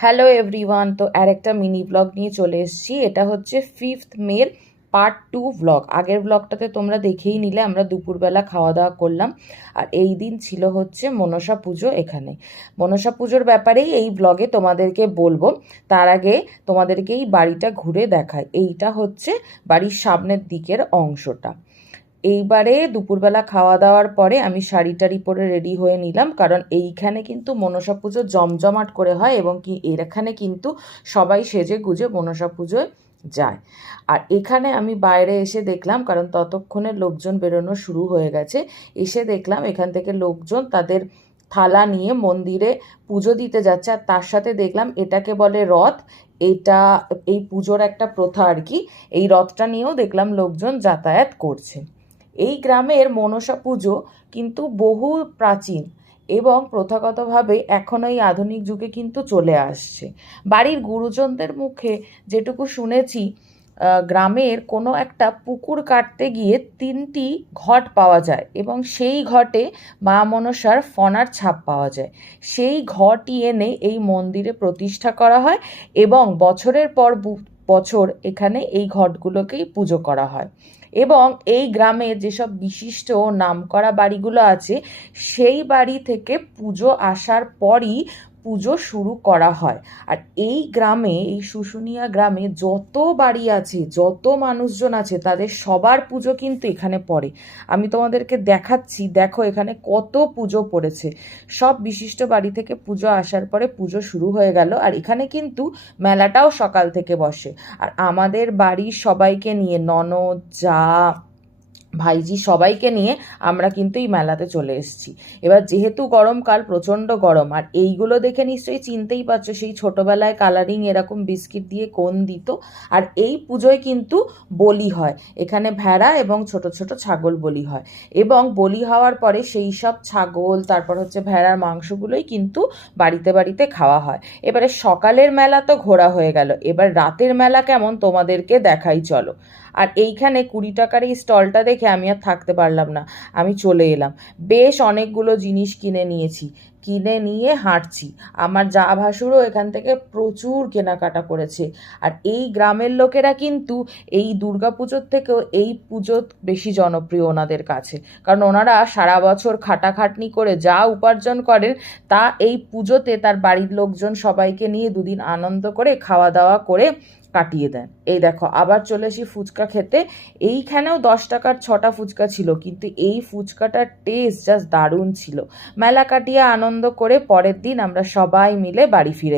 Hello everyone, তো আরেকটা mini blog নিয়ে চলে এসেছি। এটা হচ্ছে 5th মের পার্ট 2 ব্লগ। আগের ব্লগটাতে তোমরা দেখেই নিলে আমরা দুপুরবেলা খাওয়া দাওয়া করলাম। আর এই দিন ছিল হচ্ছে মনসা পুজো। এখানে মনসা পুজোর ব্যাপারেই এই ব্লগে তোমাদেরকে বলবো। তার আগে তোমাদেরকে এই বাড়িটা ঘুরে দেখায়। এইটা হচ্ছে বাড়ির সামনের দিকের অংশটা। এইবারে দুপুরবেলা খাওয়া দাওয়ার পরে আমি শাড়ি টাড়ি পরে রেডি হয়ে নিলাম, কারণ এইখানে কিন্তু মনসা পুজো জমজমাট করে হয় এবং কি এখানে কিন্তু সবাই সেজে গুজে মনসা পুজোয় যায়। আর এখানে আমি বাইরে এসে দেখলাম, কারণ ততক্ষণে লোকজন বেরোনো শুরু হয়ে গেছে, এসে দেখলাম এখান থেকে লোকজন তাদের থালা নিয়ে মন্দিরে পুজো দিতে যাচ্ছে। আর তার সাথে দেখলাম এটাকে বলে রথ। এটা এই পুজোর একটা প্রথা আর কি। এই রথটা নিয়েও দেখলাম লোকজন যাতায়াত করছে। এই গ্রামের মনসা পুজো কিন্তু বহু প্রাচীন এবং প্রথাগতভাবে এখনও এই আধুনিক যুগে কিন্তু চলে আসছে। বাড়ির গুরুজনদের মুখে যেটুকু শুনেছি, গ্রামের কোনো একটা পুকুর কাটতে গিয়ে 3টি ঘট পাওয়া যায় এবং সেই ঘটে মা মনসার ফনার ছাপ পাওয়া যায়। সেই ঘটই এনে এই মন্দিরে প্রতিষ্ঠা করা হয় এবং বছরের পর বছর এখানে এই ঘটগুলোকেই পুজো করা হয়। এবং এই গ্রামে যেসব বিশিষ্ট নামকরা বাড়িগুলো আছে, সেই বাড়ি থেকে পুজো আসার পরই পুজো শুরু করা হয়। আর এই গ্রামে, এই শুশুনিয়া গ্রামে যত বাড়ি আছে, যত মানুষজন আছে, তাদের সবার পুজো কিন্তু এখানে পড়ে। আমি তোমাদেরকে দেখাচ্ছি, দেখো এখানে কত পুজো পড়েছে। সব বিশিষ্ট বাড়ি থেকে পুজো আসার পরে পুজো শুরু হয়ে গেল। আর এখানে কিন্তু মেলাটাও সকাল থেকে বসে। আর আমাদের বাড়ির সবাইকে নিয়ে, ননদ, যা, ভাইজি সবাইকে নিয়ে আমরা কিন্তু এই মেলাতে চলে এসেছি। এবার যেহেতু গরমকাল, প্রচণ্ড গরম, আর এইগুলো দেখে নিশ্চয়ই চিনতেই পারছো সেই ছোটোবেলায় কালারিং এরকম বিস্কিট দিয়ে কোন দিত। আর এই পুজোয় কিন্তু বলি হয়, এখানে ভেড়া এবং ছোট ছোট ছাগল বলি হয়। এবং বলি হওয়ার পরে সেই সব ছাগল, তারপর হচ্ছে ভেড়ার মাংসগুলোই কিন্তু বাড়িতে বাড়িতে খাওয়া হয়। এবারে সকালের মেলা তো ঘোরা হয়ে গেল, এবার রাতের মেলা কেমন তোমাদেরকে দেখাই চলো। আর এইখানে 20 টাকার এই স্টলটা দেখে আমি আর থাকতে পারলাম না, আমি চলে এলাম। বেশ অনেকগুলো জিনিস কিনে নিয়েছি, কিনে নিয়ে হাঁটছি। আমার যা ভাসুরও এখান থেকে প্রচুর কেনাকাটা করেছে। আর এই গ্রামের লোকেরা কিন্তু এই দুর্গাপুজোর থেকেও এই পুজো বেশি জনপ্রিয় ওনাদের কাছে, কারণ ওনারা সারা বছর খাটাখাটনি করে যা উপার্জন করেন তা এই পুজোতে তার বাড়ির লোকজন সবাইকে নিয়ে দুদিন আনন্দ করে খাওয়া দাওয়া করে কাটিয়ে দেন। এই দেখো আবার চলে আসি ফুচকা খেতে। এইখানেও 10 টাকার 6টা ফুচকা ছিল, কিন্তু এই ফুচকাটার টেস্ট জাস্ট দারুণ ছিল। মেলা কাটিয়ে আনন্দ করে পরের দিন আমরা সবাই মিলে বাড়ি ফিরে